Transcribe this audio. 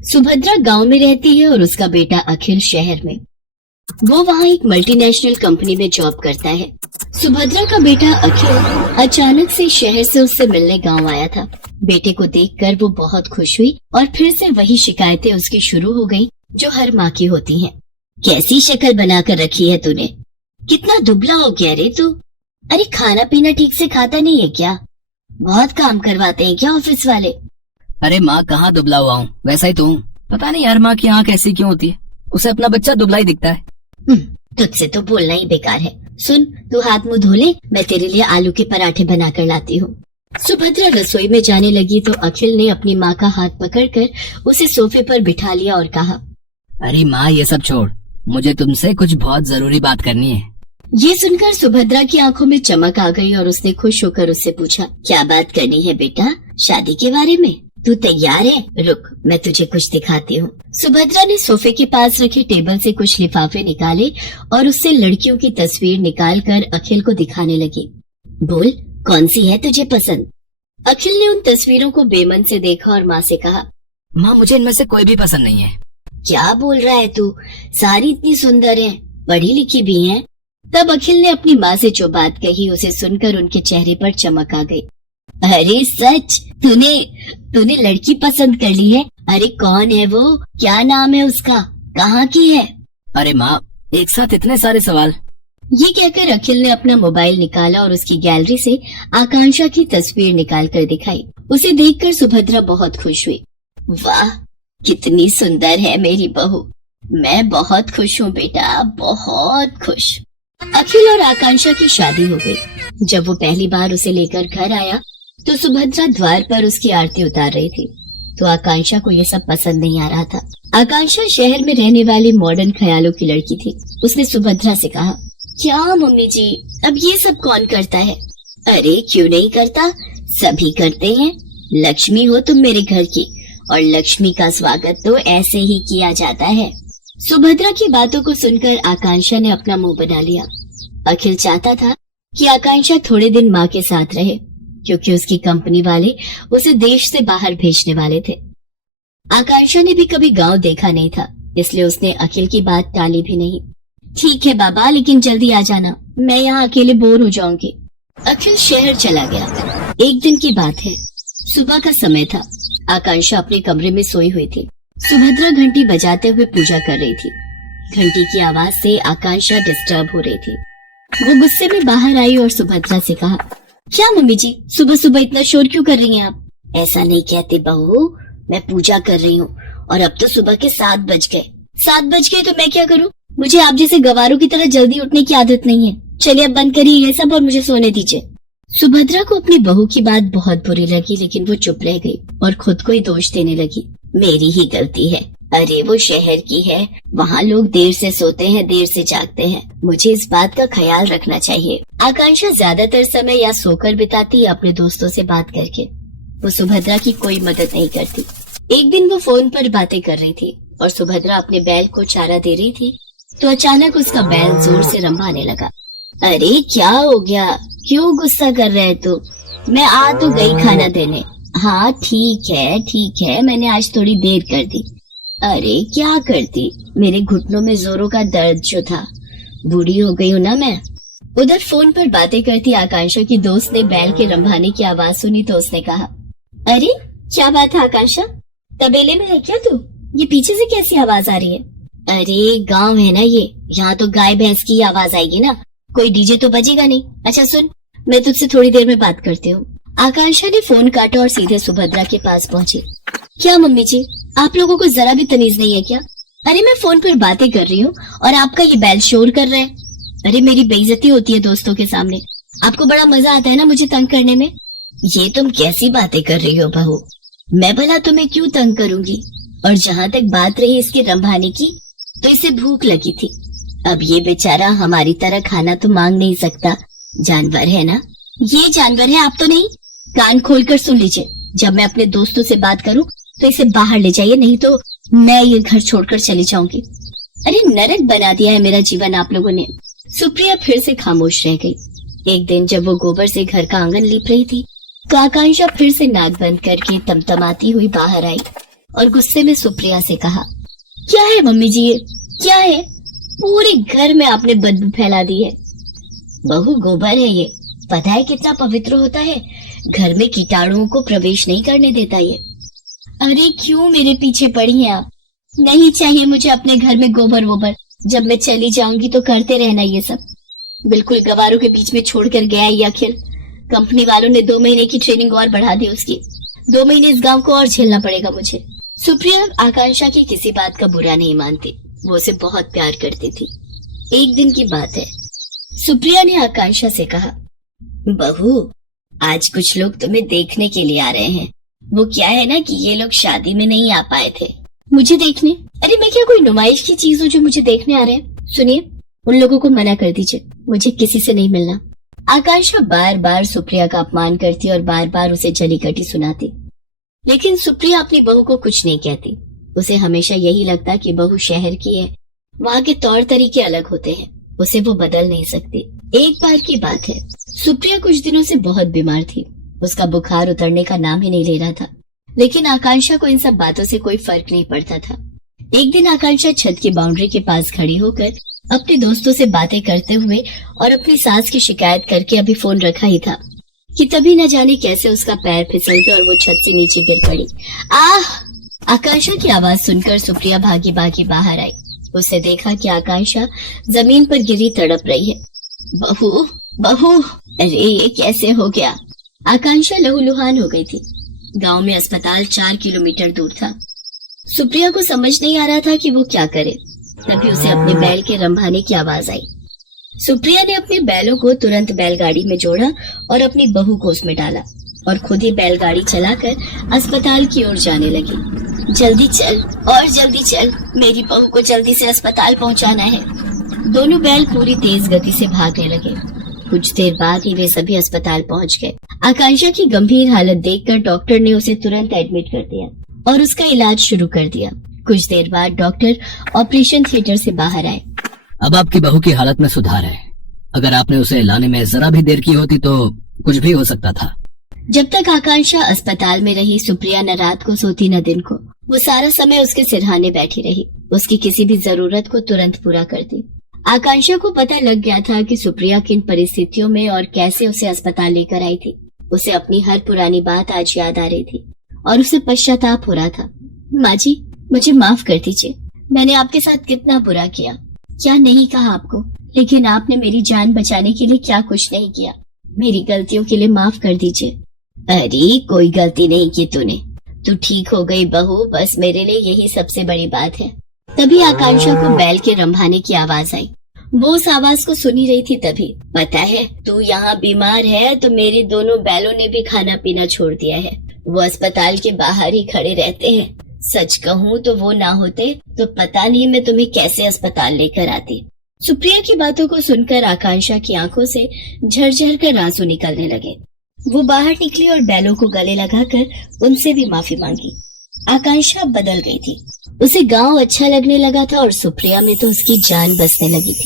सुभद्रा गांव में रहती है और उसका बेटा अखिल शहर में। वो वहाँ एक मल्टीनेशनल कंपनी में जॉब करता है। सुभद्रा का बेटा अखिल अचानक से शहर से उससे मिलने गांव आया था। बेटे को देखकर वो बहुत खुश हुई और फिर से वही शिकायतें उसकी शुरू हो गई जो हर माँ की होती हैं। कैसी शक्ल बनाकर रखी है तूने? कितना दुबला हो गया रे तू? अरे खाना पीना ठीक से खाता नहीं है क्या? बहुत काम करवाते हैं क्या ऑफिस वाले? अरे माँ कहाँ दुबला हुआ हूँ, वैसा ही तो हूँ। पता नहीं यार माँ की आँख ऐसी क्यों होती है, उसे अपना बच्चा दुबला ही दिखता है। तुझसे तो बोलना ही बेकार है। सुन, तू हाथ मुंह धो ले, मैं तेरे लिए आलू के पराठे बनाकर लाती हूँ। सुभद्रा रसोई में जाने लगी तो अखिल ने अपनी माँ का हाथ पकड़कर उसे सोफे पर बिठा लिया और कहा, अरे माँ ये सब छोड़, मुझे तुमसे कुछ बहुत जरूरी बात करनी है। ये सुनकर सुभद्रा की आंखों में चमक आ गई और उसने खुश होकर उससे पूछा, क्या बात करनी है बेटा? शादी के बारे में? तू तैयार है? रुक, मैं तुझे कुछ दिखाती हूँ। सुभद्रा ने सोफे के पास रखे टेबल से कुछ लिफाफे निकाले और उससे लड़कियों की तस्वीर निकालकर अखिल को दिखाने लगी। बोल, कौन सी है तुझे पसंद? अखिल ने उन तस्वीरों को बेमन से देखा और माँ से कहा, माँ मुझे इनमें से कोई भी पसंद नहीं है। क्या बोल रहा है तू? सारी इतनी सुंदर है, पढ़ी लिखी भी है। तब अखिल ने अपनी माँ से जो बात कही उसे सुनकर उनके चेहरे पर चमक आ गई। अरे सच, तूने लड़की पसंद कर ली है? अरे कौन है वो? क्या नाम है उसका? कहाँ की है? अरे माँ एक साथ इतने सारे सवाल। ये कहकर अखिल ने अपना मोबाइल निकाला और उसकी गैलरी से आकांक्षा की तस्वीर निकाल कर दिखाई। उसे देखकर सुभद्रा बहुत खुश हुई। वाह, कितनी सुंदर है मेरी बहू। मैं बहुत खुश हूँ बेटा, बहुत खुश। अखिल और आकांक्षा की शादी हो गई। जब वो पहली बार उसे लेकर घर आया तो सुभद्रा द्वार पर उसकी आरती उतार रही थी, तो आकांक्षा को ये सब पसंद नहीं आ रहा था। आकांक्षा शहर में रहने वाली मॉडर्न ख्यालों की लड़की थी। उसने सुभद्रा से कहा, क्या मम्मी जी, अब ये सब कौन करता है? अरे क्यों नहीं करता, सभी करते हैं। लक्ष्मी हो तुम मेरे घर की, और लक्ष्मी का स्वागत तो ऐसे ही किया जाता है। सुभद्रा की बातों को सुनकर आकांक्षा ने अपना मुंह बना लिया। अखिल चाहता था कि आकांक्षा थोड़े दिन माँ के साथ रहे, क्योंकि उसकी कंपनी वाले उसे देश से बाहर भेजने वाले थे। आकांक्षा ने भी कभी गांव देखा नहीं था, इसलिए उसने अखिल की बात टाली भी नहीं। ठीक है बाबा, लेकिन जल्दी आ जाना, मैं यहाँ अकेले बोर हो जाऊंगी। अखिल शहर चला गया। एक दिन की बात है, सुबह का समय था। आकांक्षा अपने कमरे में सोई हुई थी। सुभद्रा घंटी बजाते हुए पूजा कर रही थी। घंटी की आवाज से आकांक्षा डिस्टर्ब हो रही थी। वो गुस्से में बाहर आई और सुभद्रा से कहा, क्या मम्मी जी, सुबह सुबह इतना शोर क्यों कर रही हैं आप? ऐसा नहीं कहते बहू, मैं पूजा कर रही हूँ और अब तो सुबह के 7 बज गए। 7 बज गए तो मैं क्या करूँ? मुझे आप जैसे गवारों की तरह जल्दी उठने की आदत नहीं है। चलिए अब बंद करिए ये सब और मुझे सोने दीजिए। सुभद्रा को अपनी बहू की बात बहुत बुरी लगी, लेकिन वो चुप रह गई और खुद को ही दोष देने लगी। मेरी ही गलती है। अरे वो शहर की है, वहाँ लोग देर से सोते हैं, देर से जागते हैं। मुझे इस बात का ख्याल रखना चाहिए। आकांक्षा ज्यादातर समय या सोकर बिताती या अपने दोस्तों से बात करके। वो सुभद्रा की कोई मदद नहीं करती। एक दिन वो फोन पर बातें कर रही थी और सुभद्रा अपने बैल को चारा दे रही थी, तो अचानक उसका बैल जोर से रंभाने लगा। अरे क्या हो गया, क्यों गुस्सा कर रहे तू? मैं आ तो गई खाना देने। हाँ ठीक है, मैंने आज थोड़ी देर कर दी। अरे क्या करती, मेरे घुटनों में जोरों का दर्द जो था। बूढ़ी हो गई हूँ ना मैं। उधर फोन पर बातें करती आकांक्षा की दोस्त ने बैल के रंभाने की आवाज सुनी तो उसने कहा, अरे क्या बात है आकांक्षा, तबेले में है क्या तू? ये पीछे से कैसी आवाज आ रही है? अरे गांव है ना ये, यहाँ तो गाय भैंस की आवाज आएगी ना, कोई डीजे तो बजेगा नहीं। अच्छा सुन, मैं तुझसे थोड़ी देर में बात करती हूँ। आकांक्षा ने फोन काटा और सीधे सुभद्रा के पास पहुंची। क्या मम्मी जी, आप लोगों को जरा भी तमीज नहीं है क्या? अरे मैं फोन पर बातें कर रही हूँ और आपका ये बैल शोर कर रहा है। अरे मेरी बेइज्जती होती है दोस्तों के सामने। आपको बड़ा मजा आता है ना मुझे तंग करने में। ये तुम कैसी बातें कर रही हो बहू? मैं भला तुम्हें क्यों तंग करूंगी? और जहाँ तक बात रही इसके रंभाने की, तो इसे भूख लगी थी। अब ये बेचारा हमारी तरह खाना तो मांग नहीं सकता, जानवर है ना। ये जानवर है, आप तो नहीं। कान खोलकर सुन लीजिए, जब मैं अपने दोस्तों से बात करूं तो इसे बाहर ले जाइए, नहीं तो मैं ये घर छोड़कर चली जाऊंगी। अरे नरक बना दिया है मेरा जीवन आप लोगों ने। सुप्रिया फिर से खामोश रह गई। एक दिन जब वो गोबर से घर का आंगन लीप रही थी तो आकांक्षा फिर से नाक बंद करके तमतमाती हुई बाहर आई। और गुस्से में सुप्रिया से कहा, क्या है मम्मी जी ये? क्या है? पूरे घर में आपने बदबू फैला दी है। बहू, गोबर है ये, पता है कितना पवित्र होता है, घर में कीटाणुओं को प्रवेश नहीं करने देता ये। अरे क्यों मेरे पीछे पड़ी हैं आप? नहीं चाहिए मुझे अपने घर में गोबर वोबर, जब मैं चली जाऊंगी तो करते रहना ये सब। बिल्कुल गवारों के बीच में छोड़कर गया ये अखिल। कंपनी वालों ने 2 महीने की ट्रेनिंग और बढ़ा दी उसकी। 2 महीने इस गांव को और झेलना पड़ेगा मुझे। सुप्रिया आकांक्षा की किसी बात का बुरा नहीं मानती, वो उसे बहुत प्यार करती थी। एक दिन की बात है, सुप्रिया ने आकांक्षा से कहा, बहू आज कुछ लोग तुम्हें देखने के लिए आ रहे हैं। वो क्या है ना कि ये लोग शादी में नहीं आ पाए थे। मुझे देखने? अरे मैं क्या कोई नुमाइश की चीज हूँ जो मुझे देखने आ रहे हैं? सुनिए, उन लोगों को मना कर दीजिए, मुझे किसी से नहीं मिलना। आकांक्षा बार बार सुप्रिया का अपमान करती और बार बार उसे जली कटी सुनाती, लेकिन सुप्रिया अपनी बहू को कुछ नहीं कहती। उसे हमेशा यही लगता कि बहू शहर की है, वहाँ के तौर तरीके अलग होते हैं, उसे वो बदल नहीं सकती। एक बार की बात है, सुप्रिया कुछ दिनों से बहुत बीमार थी। उसका बुखार उतरने का नाम ही नहीं ले रहा था, लेकिन आकांक्षा को इन सब बातों से कोई फर्क नहीं पड़ता था। एक दिन आकांक्षा छत की बाउंड्री के पास खड़ी होकर अपने दोस्तों से बातें करते हुए और अपनी सास की शिकायत करके अभी फोन रखा ही था कि तभी न जाने कैसे उसका पैर फिसल गया और वो छत से नीचे गिर पड़ी। आह! आकांक्षा की आवाज सुनकर सुप्रिया भागी भागी बाहर आई। उसने देखा कि आकांक्षा जमीन पर गिरी तड़प रही है। बहू, बहू, अरे ये कैसे हो गया? आकांक्षा लहूलुहान हो गई थी। गांव में अस्पताल 4 किलोमीटर दूर था। सुप्रिया को समझ नहीं आ रहा था कि वो क्या करे। तभी उसे अपने बैल के रंभाने की आवाज आई। सुप्रिया ने अपने बैलों को तुरंत बैलगाड़ी में जोड़ा और अपनी बहू को उसमें डाला और खुद ही बैलगाड़ी चलाकर अस्पताल की ओर जाने लगी। जल्दी चल और जल्दी चल, मेरी बहू को जल्दी से अस्पताल पहुंचाना है। दोनों बैल पूरी तेज गति से भागने लगे। कुछ देर बाद ही वे सभी अस्पताल पहुंच गए। आकांक्षा की गंभीर हालत देखकर डॉक्टर ने उसे तुरंत एडमिट कर दिया और उसका इलाज शुरू कर दिया। कुछ देर बाद डॉक्टर ऑपरेशन थिएटर से बाहर आए। अब आपकी बहू की हालत में सुधार है। अगर आपने उसे लाने में जरा भी देर की होती तो कुछ भी हो सकता था। जब तक आकांक्षा अस्पताल में रही, सुप्रिया न रात को सोती न दिन को। वो सारा समय उसके सिरहाने बैठी रही, उसकी किसी भी जरूरत को तुरंत पूरा करती। आकांक्षा को पता लग गया था कि सुप्रिया किन परिस्थितियों में और कैसे उसे अस्पताल लेकर आई थी। उसे अपनी हर पुरानी बात आज याद आ रही थी और उसे पश्चाताप हो रहा था। माँ जी, मुझे माफ कर दीजिए, मैंने आपके साथ कितना बुरा किया। क्या नहीं कहा आपको, लेकिन आपने मेरी जान बचाने के लिए क्या कुछ नहीं किया। मेरी गलतियों के लिए माफ कर दीजिए। अरे कोई गलती नहीं की तूने, तू ठीक हो गई बहू, बस मेरे लिए यही सबसे बड़ी बात है। तभी आकांक्षा को बैल के रंभाने की आवाज आई। वो उस आवाज को सुनी रही थी। तभी, पता है तू यहाँ बीमार है तो मेरे दोनों बैलों ने भी खाना पीना छोड़ दिया है। वो अस्पताल के बाहर ही खड़े रहते हैं। सच कहूँ तो वो ना होते तो पता नहीं मैं तुम्हें कैसे अस्पताल लेकर आती। सुप्रिया की बातों को सुनकर आकांक्षा की आंखों से झरझर कर आंसू निकलने लगे। वो बाहर निकली और बैलों को गले लगाकर उनसे भी माफी मांगी। आकांक्षा बदल गई थी। उसे गांव अच्छा लगने लगा था और सुप्रिया में तो उसकी जान बसने लगी थी।